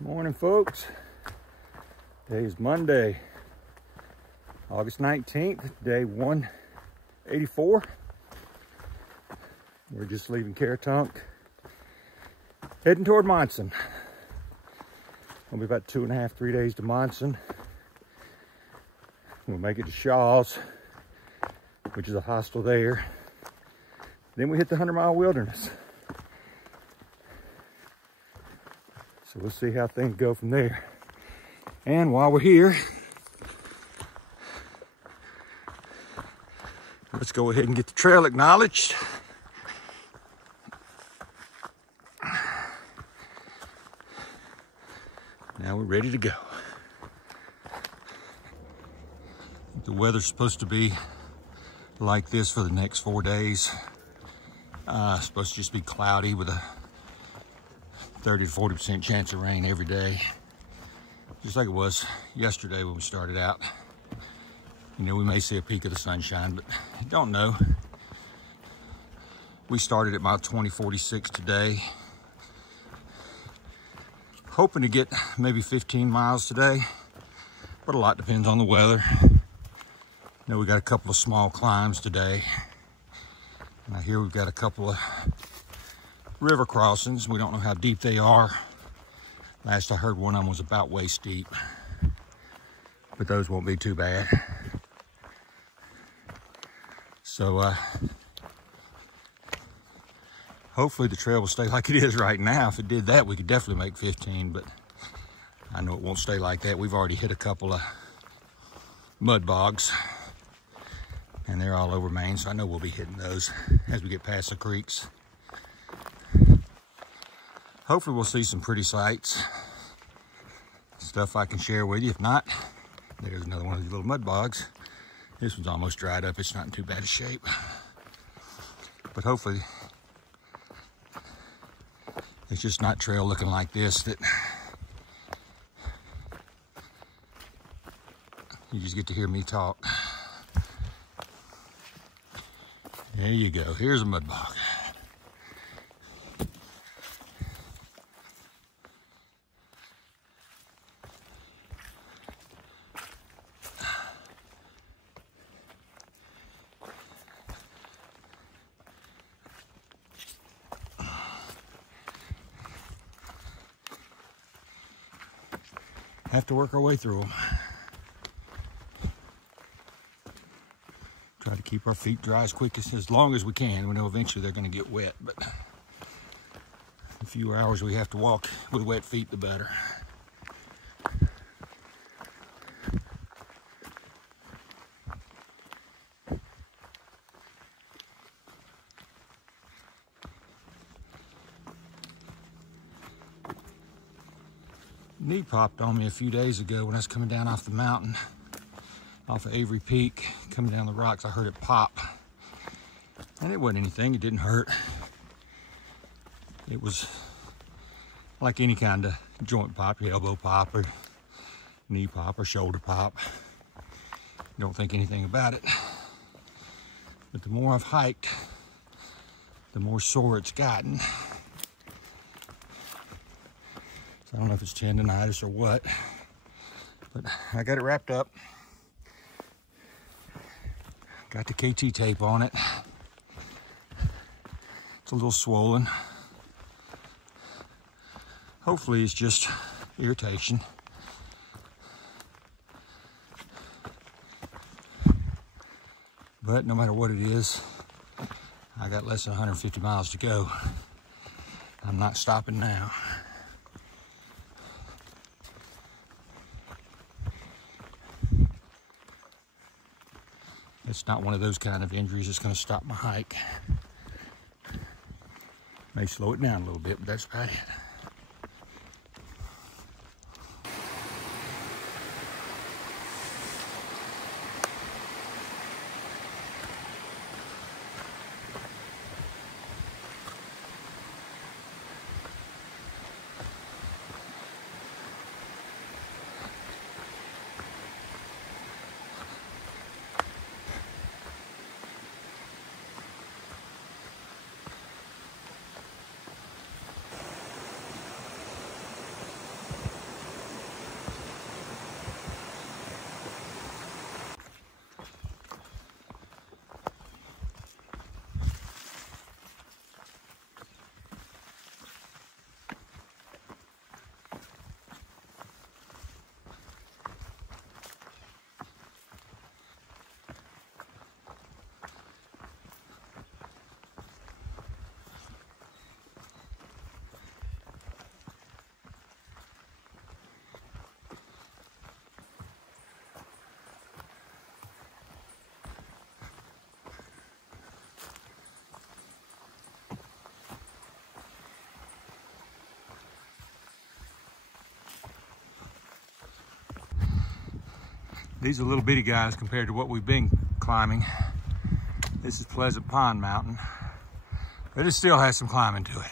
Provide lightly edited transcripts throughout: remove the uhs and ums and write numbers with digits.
Morning, folks. Today is Monday, August 19th, day 184. We're just leaving Caratunk, heading toward Monson. It'll be about 2.5, 3 days to Monson. We'll make it to Shaw's, which is a hostel there. Then we hit the 100-mile wilderness. So we'll see how things go from there. And while we're here, let's go ahead and get the trail acknowledged. Now we're ready to go. The weather's supposed to be like this for the next 4 days. It's supposed to just be cloudy with a 30 to 40% chance of rain every day. Just like it was yesterday when we started out. You know, we may see a peak of the sunshine, but you don't know. We started at mile 2046 today. Hoping to get maybe 15 miles today, but a lot depends on the weather. You know, we got a couple of small climbs today. Now here we've got a couple of river crossings. We don't know how deep they are. Last I heard, one of them was about waist deep, but those won't be too bad. So hopefully the trail will stay like it is right now. If it did that, we could definitely make 15, but I know it won't stay like that. We've already hit a couple of mud bogs, and they're all over Maine, so I know we'll be hitting those as we get past the creeks. Hopefully we'll see some pretty sights, stuff I can share with you. If not, there's another one of these little mud bogs. This one's almost dried up. It's not in too bad a shape, but hopefully it's just not trail looking like this that you just get to hear me talk. There you go. Here's a mud bog. Have to work our way through them. Try to keep our feet dry as long as we can. We know eventually they're going to get wet, but the fewer hours we have to walk with wet feet, the better. Knee popped on me a few days ago when I was coming down off the mountain, off of Avery Peak, coming down the rocks. I heard it pop, and it wasn't anything. It didn't hurt. It was like any kind of joint pop, your elbow pop or knee pop or shoulder pop. You don't think anything about it. But the more I've hiked, the more sore it's gotten. I don't know if it's tendonitis or what, but I got it wrapped up. Got the KT tape on it. It's a little swollen. Hopefully it's just irritation. But no matter what it is, I got less than 150 miles to go. I'm not stopping now. It's not one of those kind of injuries that's going to stop my hike. May slow it down a little bit, but that's about it. These are little bitty guys compared to what we've been climbing. This is Pleasant Pond Mountain, but it still has some climbing to it.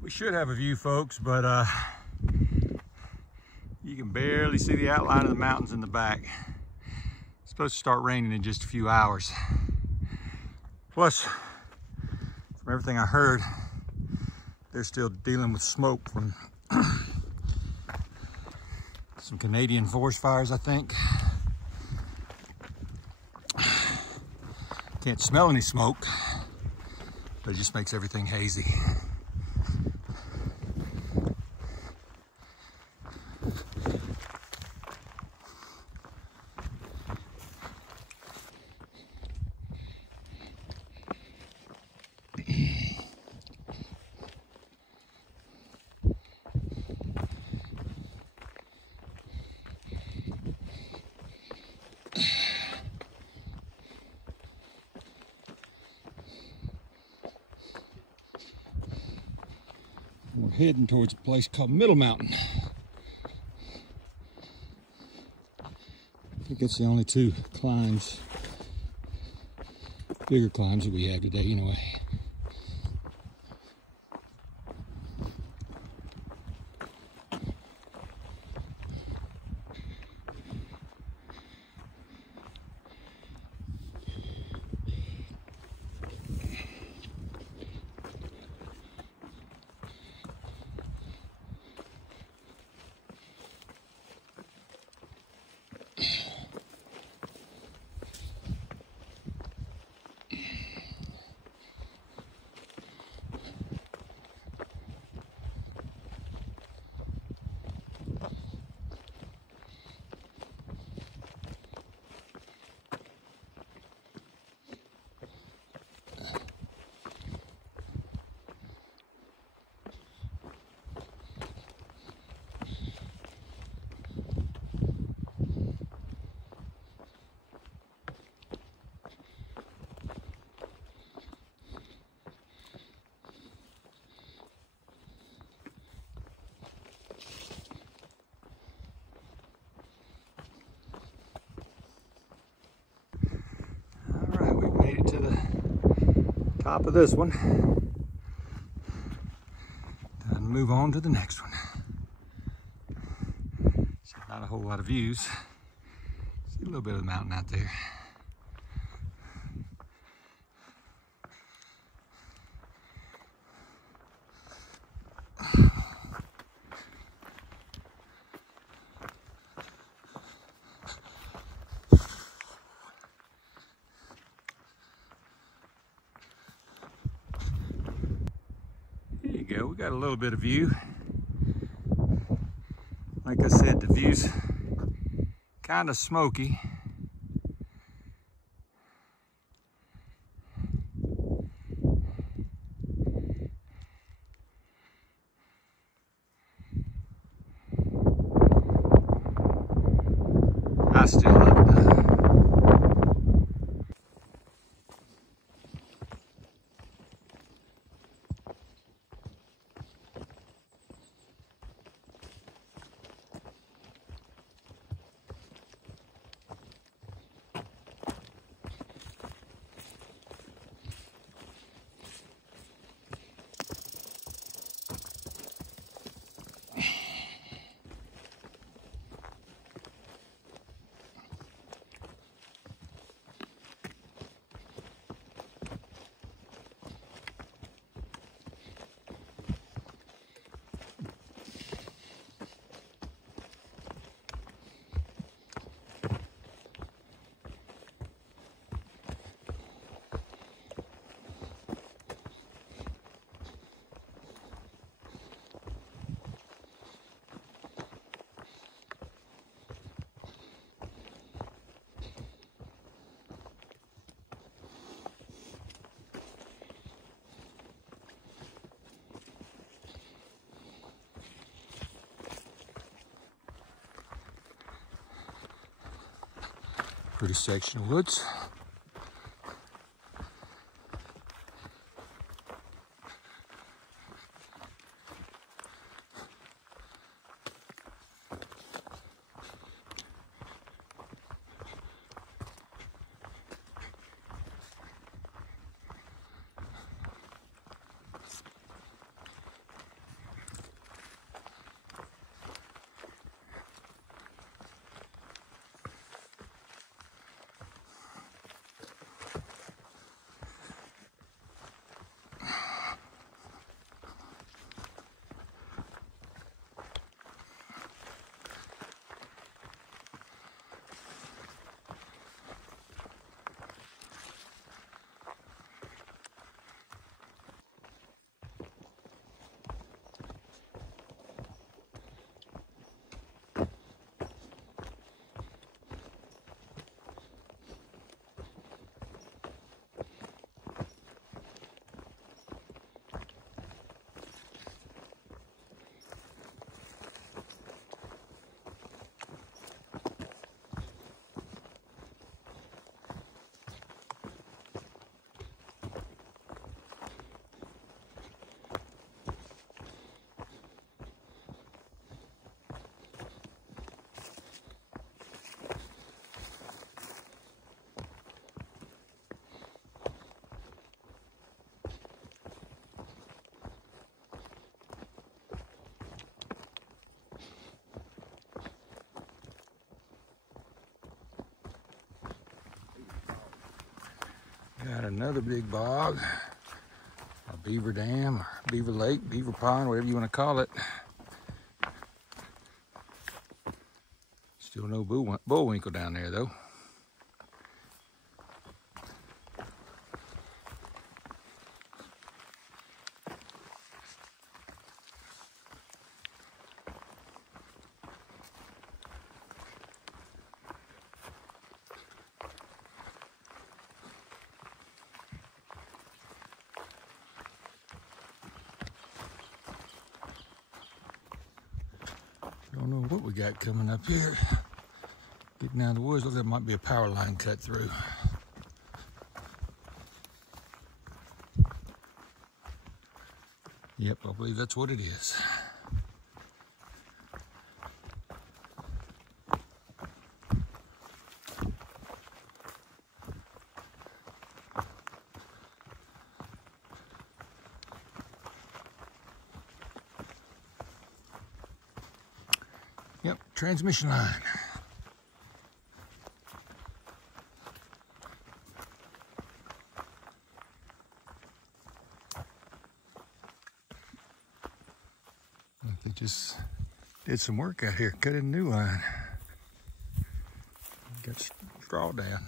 We should have a view, folks, but you can barely see the outline of the mountains in the back. It's supposed to start raining in just a few hours. Plus, from everything I heard, they're still dealing with smoke from some Canadian forest fires, I think. Can't smell any smoke, but it just makes everything hazy. We're heading towards a place called Middle Mountain. I think it's the only two climbs, bigger climbs that we have today anyway. Made it to the top of this one. Time to move on to the next one. So not a whole lot of views. See a little bit of the mountain out there. Go. We got a little bit of view. Like I said, the view's kind of smoky. I still love it though. Pretty section of woods. Got another big bog, a beaver dam, or beaver lake, beaver pond, whatever you want to call it. Still no bullwinkle down there though. Don't know what we got coming up here. Getting out of the woods, looks like there might be a power line cut through. Yep, I believe that's what it is. Yep, transmission line. They just did some work out here, cut a new line. Got straw down.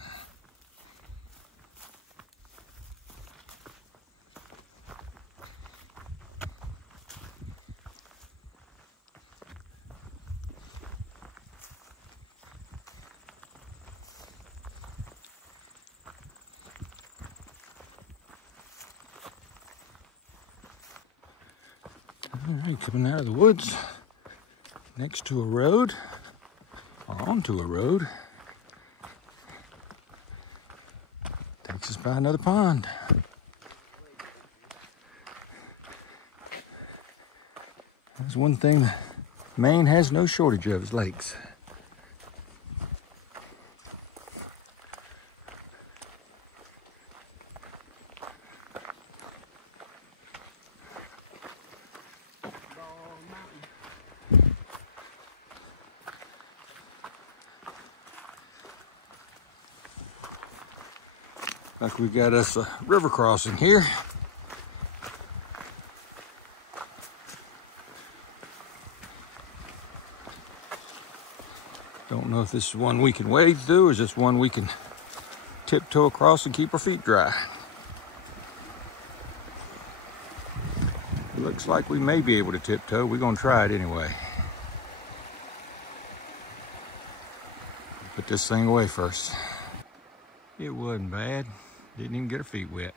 All right, coming out of the woods, next to a road, or onto a road, takes us by another pond. That's one thing that Maine has no shortage of, is lakes. Like we got us a river crossing here. Don't know if this is one we can wade through or is this one we can tiptoe across and keep our feet dry. It looks like we may be able to tiptoe. We're gonna try it anyway. Put this thing away first. It wasn't bad. Didn't even get our feet wet.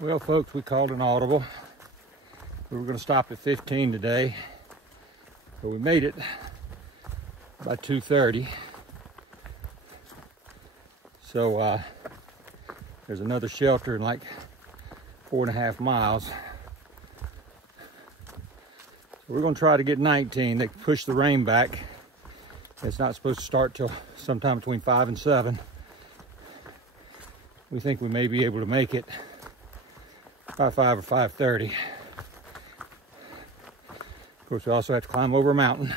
Well, folks, we called an audible. We were going to stop at 15 today, but we made it by 2:30. So there's another shelter in like 4.5 miles. So we're going to try to get 19. They push the rain back. It's not supposed to start till sometime between 5 and 7. We think we may be able to make it by 5 or 5:30. Of course, we also have to climb over a mountain.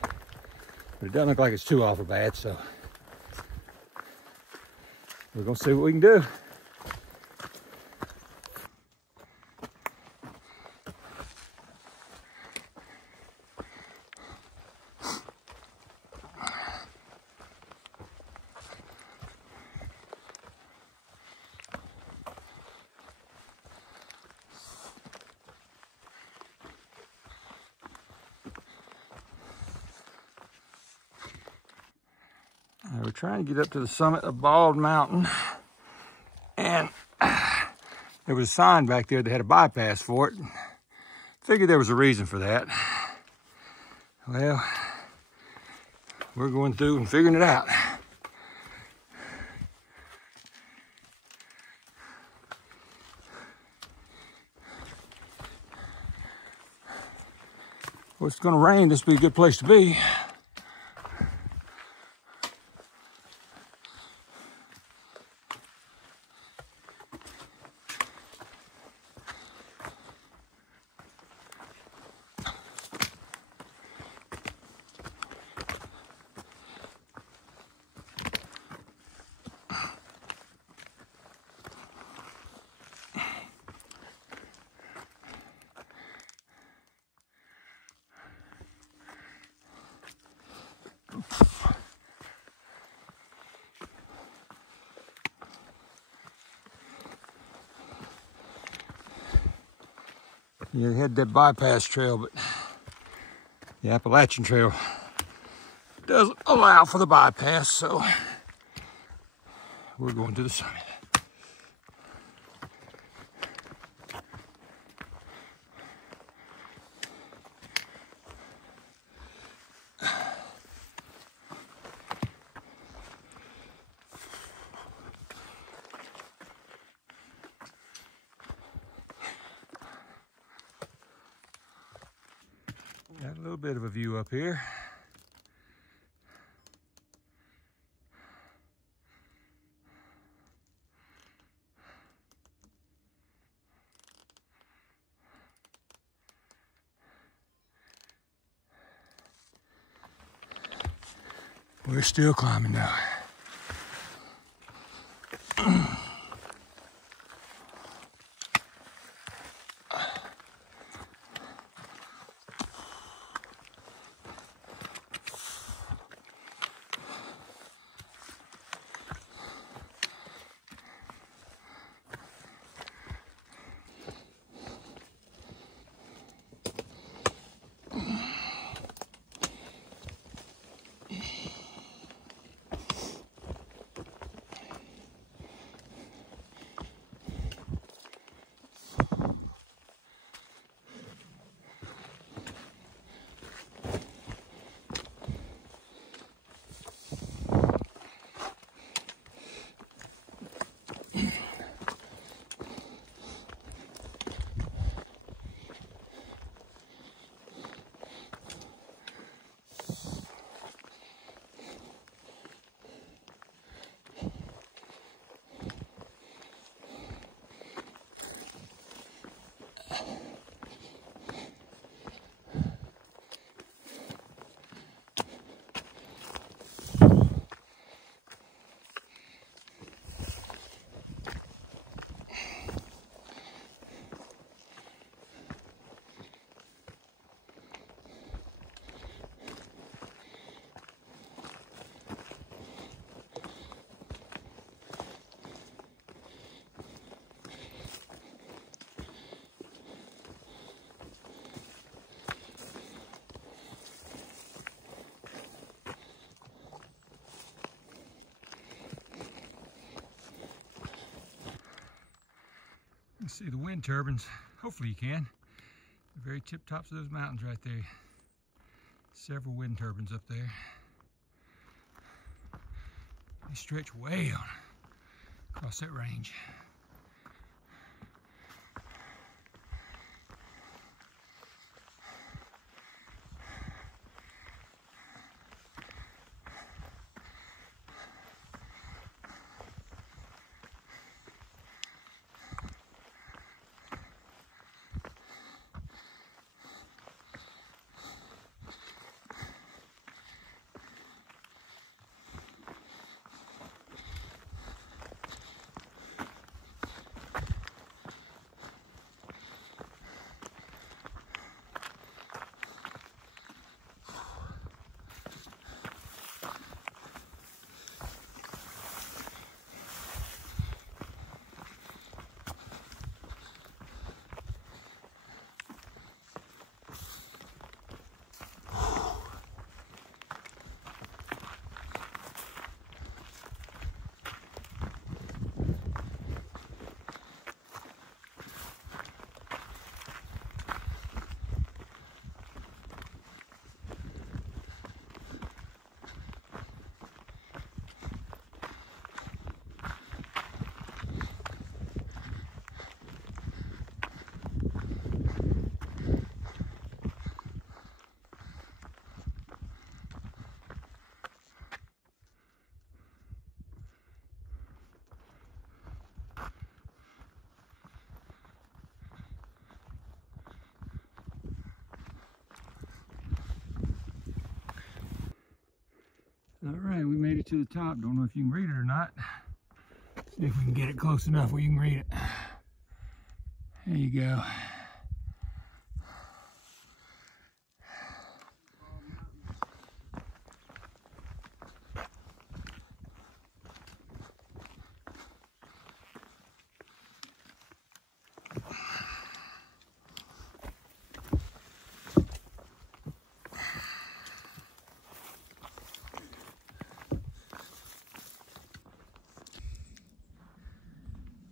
But it doesn't look like it's too awful bad, so we're gonna see what we can do. We're trying to get up to the summit of Bald Mountain, and there was a sign back there that had a bypass for it. Figured there was a reason for that. Well, we're going through and figuring it out. Well, it's going to rain. This would be a good place to be. You had that bypass trail, but the Appalachian Trail doesn't allow for the bypass, so we're going to the summit. Got a little bit of a view up here. We're still climbing now. You see the wind turbines. Hopefully you can. The very tip tops of those mountains right there. Several wind turbines up there. They stretch way on across that range. All right, we made it to the top. Don't know if you can read it or not. See if we can get it close enough where you can read it. There you go.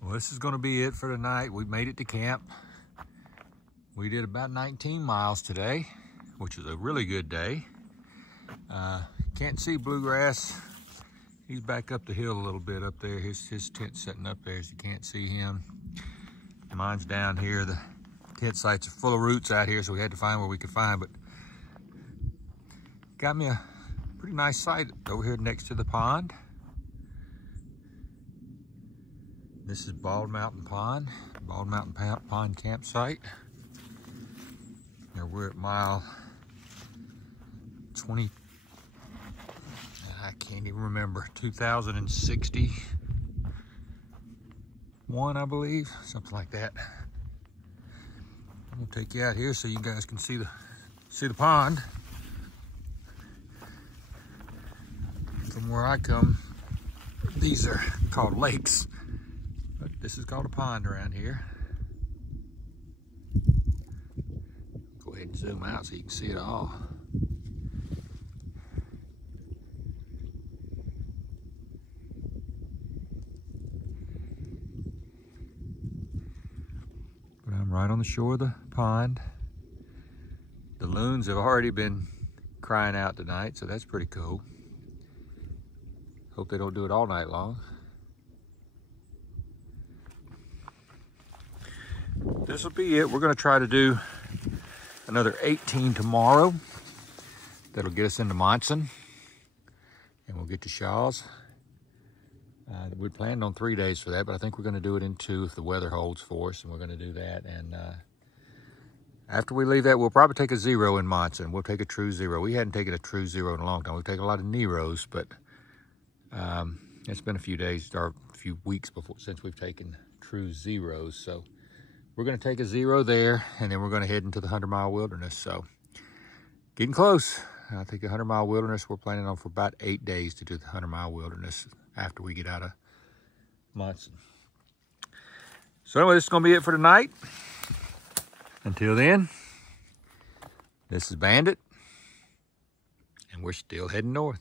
Well, this is going to be it for tonight. We made it to camp. We did about 19 miles today, which is a really good day. Can't see Bluegrass. He's back up the hill a little bit up there. His tent's setting up there, so you can't see him. Mine's down here. The tent sites are full of roots out here, so we had to find where we could find, but got me a pretty nice site over here next to the pond. This is Bald Mountain Pond, Bald Mountain Pond campsite. And we're at mile 20, I can't even remember, 2061, I believe, something like that. I'm gonna take you out here so you guys can see the pond. From where I come, these are called lakes. But this is called a pond around here. Go ahead and zoom out so you can see it all. But I'm right on the shore of the pond. The loons have already been crying out tonight, so that's pretty cool. Hope they don't do it all night long. This will be it. We're going to try to do another 18 tomorrow. That'll get us into Monson, and we'll get to Shaw's. We're planning on 3 days for that, but I think we're going to do it in 2 if the weather holds for us, and we're going to do that. And after we leave that, we'll probably take a 0 in Monson. We'll take a true 0. We hadn't taken a true 0 in a long time. We've taken a lot of Neros, but it's been a few days or a few weeks since we've taken true 0s. So we're going to take a 0 there, and then we're going to head into the 100-mile wilderness. So getting close. I think the 100-mile wilderness, we're planning on for about 8 days to do the 100-mile wilderness after we get out of Monson. So anyway, this is going to be it for tonight. Until then, this is Bandit, and we're still heading north.